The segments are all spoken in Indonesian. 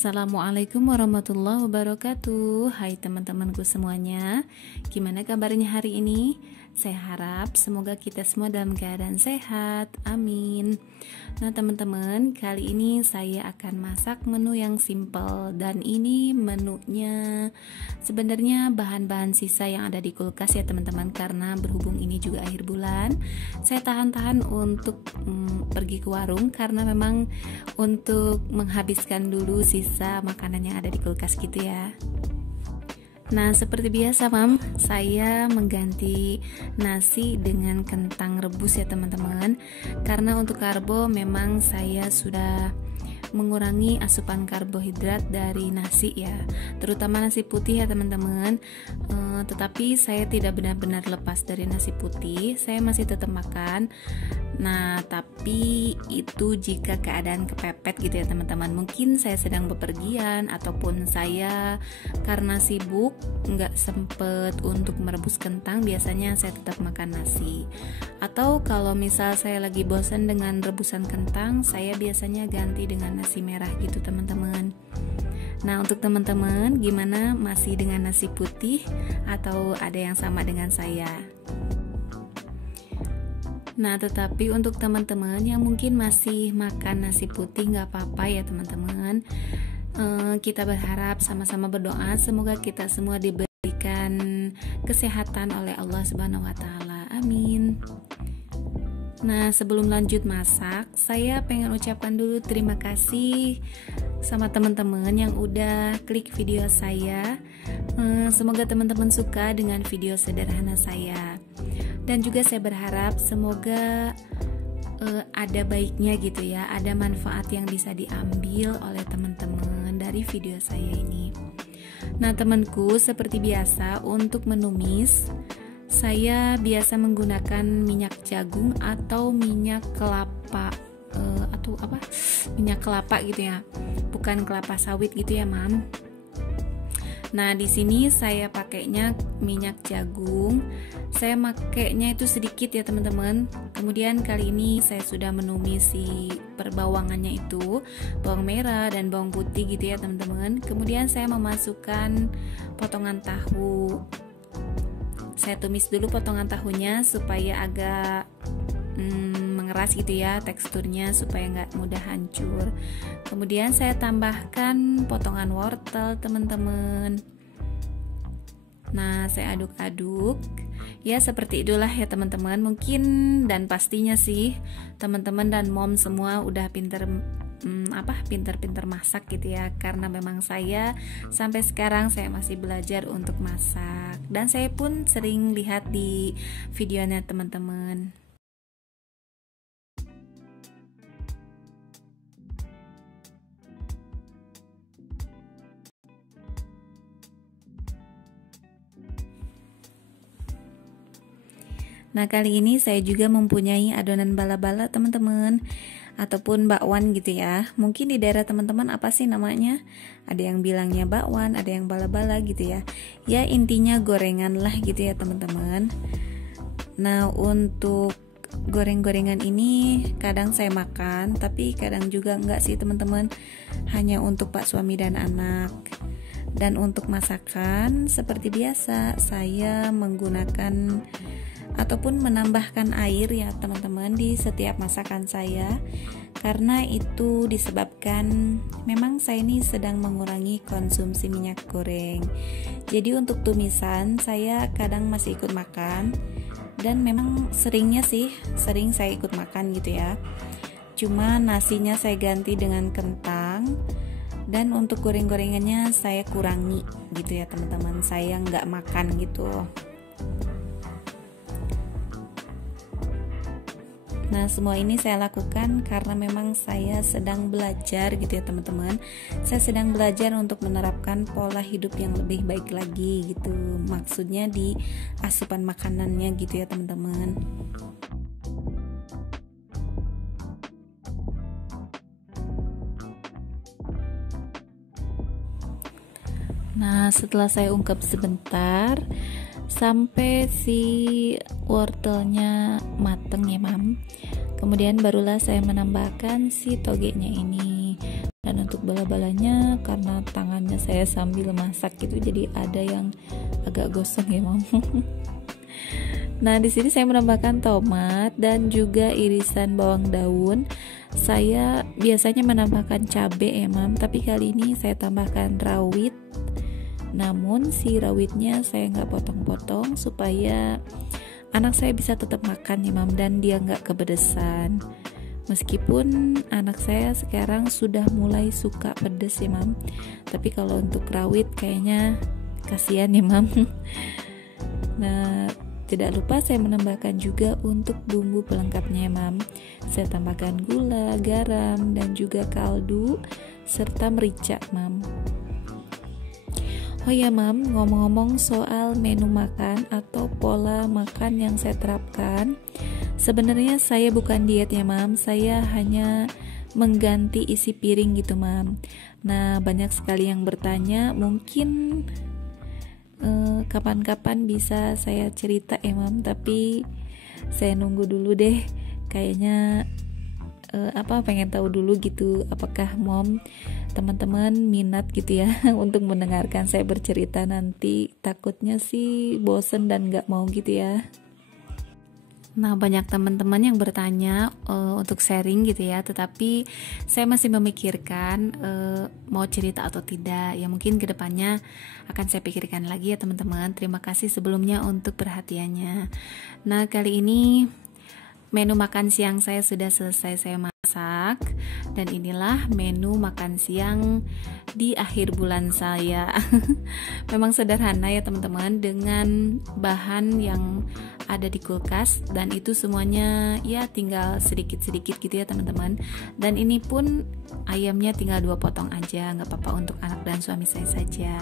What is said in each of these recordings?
Assalamualaikum warahmatullahi wabarakatuh. Hai teman-temanku semuanya, gimana kabarnya hari ini? Saya harap semoga kita semua dalam keadaan sehat, amin. Nah teman-teman, kali ini saya akan masak menu yang simple. Dan ini menunya sebenarnya bahan-bahan sisa yang ada di kulkas ya teman-teman. Karena berhubung ini juga akhir bulan, saya tahan-tahan untuk pergi ke warung. Karena memang untuk menghabiskan dulu sisa makanan yang ada di kulkas gitu ya. Nah seperti biasa saya mengganti nasi dengan kentang rebus ya teman-teman. Karena untuk karbo memang saya sudah mengurangi asupan karbohidrat dari nasi ya, terutama nasi putih ya teman-teman. Tetapi saya tidak benar-benar lepas dari nasi putih, saya masih tetap makan. Nah tapi itu jika keadaan kepepet gitu ya teman-teman. Mungkin saya sedang bepergian ataupun saya karena sibuk nggak sempet untuk merebus kentang, biasanya saya tetap makan nasi. Atau kalau misal saya lagi bosan dengan rebusan kentang, saya biasanya ganti dengan nasi merah gitu teman-teman. Nah untuk teman-teman gimana, masih dengan nasi putih atau ada yang sama dengan saya? Nah tetapi untuk teman-teman yang mungkin masih makan nasi putih nggak apa-apa ya teman-teman. Kita berharap sama-sama berdoa semoga kita semua diberikan kesehatan oleh Allah Subhanahu wa taala. Amin. Nah sebelum lanjut masak, saya pengen ucapkan dulu terima kasih sama teman-teman yang udah klik video saya. Semoga teman-teman suka dengan video sederhana saya. Dan juga saya berharap semoga ada baiknya gitu ya, ada manfaat yang bisa diambil oleh teman-teman dari video saya ini. Nah temanku, seperti biasa untuk menumis saya biasa menggunakan minyak jagung atau minyak kelapa minyak kelapa gitu ya, bukan kelapa sawit gitu ya mam. Nah di sini saya pakainya minyak jagung. Saya pakainya itu sedikit ya teman-teman. Kemudian kali ini saya sudah menumis si perbawangannya itu, bawang merah dan bawang putih gitu ya teman-teman. Kemudian saya memasukkan potongan tahu. Saya tumis dulu potongan tahunya supaya agak mengeras gitu ya teksturnya, supaya nggak mudah hancur. Kemudian saya tambahkan potongan wortel teman-teman. Nah saya aduk-aduk ya, seperti itulah ya teman-teman. Mungkin dan pastinya sih teman-teman dan mom semua udah pinter masak gitu ya. Karena memang saya sampai sekarang saya masih belajar untuk masak, dan saya pun sering lihat di videonya teman-teman. Nah kali ini saya juga mempunyai adonan bala-bala teman-teman, ataupun bakwan gitu ya. Mungkin di daerah teman-teman apa sih namanya? Ada yang bilangnya bakwan, ada yang bala-bala gitu ya. Ya intinya gorengan lah gitu ya teman-teman. Nah untuk goreng-gorengan ini kadang saya makan, tapi kadang juga enggak sih teman-teman. Hanya untuk pak suami dan anak. Dan untuk masakan seperti biasa saya menggunakan ataupun menambahkan air ya teman-teman di setiap masakan saya. Karena itu disebabkan memang saya ini sedang mengurangi konsumsi minyak goreng. Jadi untuk tumisan saya kadang masih ikut makan, dan memang sering saya ikut makan gitu ya. Cuma nasinya saya ganti dengan kentang, dan untuk goreng-gorengannya saya kurangi gitu ya teman-teman. Saya nggak makan gitu. Nah semua ini saya lakukan karena memang saya sedang belajar gitu ya teman-teman. Saya sedang belajar untuk menerapkan pola hidup yang lebih baik lagi gitu. Maksudnya di asupan makanannya gitu ya teman-teman. Nah setelah saya ungkep sebentar sampai si wortelnya mateng ya mam, kemudian barulah saya menambahkan si togenya ini. Dan untuk bala-balanya karena tangannya saya sambil masak gitu, jadi ada yang agak gosong ya Mam. Nah, di sini saya menambahkan tomat dan juga irisan bawang daun. Saya biasanya menambahkan cabai ya Mam, tapi kali ini saya tambahkan rawit. Namun si rawitnya saya nggak potong-potong supaya anak saya bisa tetap makan ya Mam, dan dia nggak kepedesan. Meskipun anak saya sekarang sudah mulai suka pedes ya Mam, tapi kalau untuk rawit kayaknya kasihan ya Mam. Nah, tidak lupa saya menambahkan juga untuk bumbu pelengkapnya Mam. Saya tambahkan gula, garam, dan juga kaldu serta merica Mam. Oh ya Mam, ngomong-ngomong soal menu makan atau pola makan yang saya terapkan, sebenarnya saya bukan diet ya Mam, saya hanya mengganti isi piring gitu Mam. Nah, banyak sekali yang bertanya, mungkin kapan-kapan bisa saya cerita ya Mam, tapi saya nunggu dulu deh, kayaknya pengen tahu dulu gitu apakah teman-teman minat gitu ya untuk mendengarkan saya bercerita. Nanti takutnya sih bosen dan gak mau gitu ya. Nah, banyak teman-teman yang bertanya untuk sharing gitu ya, tetapi saya masih memikirkan mau cerita atau tidak. Ya mungkin kedepannya akan saya pikirkan lagi ya teman-teman. Terima kasih sebelumnya untuk perhatiannya. Nah, kali ini menu makan siang saya sudah selesai saya masak, dan inilah menu makan siang di akhir bulan saya. Memang sederhana ya teman-teman, dengan bahan yang ada di kulkas, dan itu semuanya ya tinggal sedikit-sedikit gitu ya teman-teman. Dan ini pun ayamnya tinggal 2 potong aja, nggak apa-apa, untuk anak dan suami saya saja.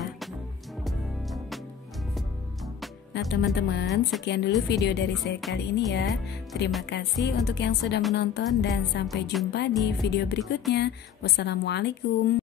Nah teman-teman, sekian dulu video dari saya kali ini ya. Terima kasih untuk yang sudah menonton, dan sampai jumpa di video berikutnya. Wassalamualaikum.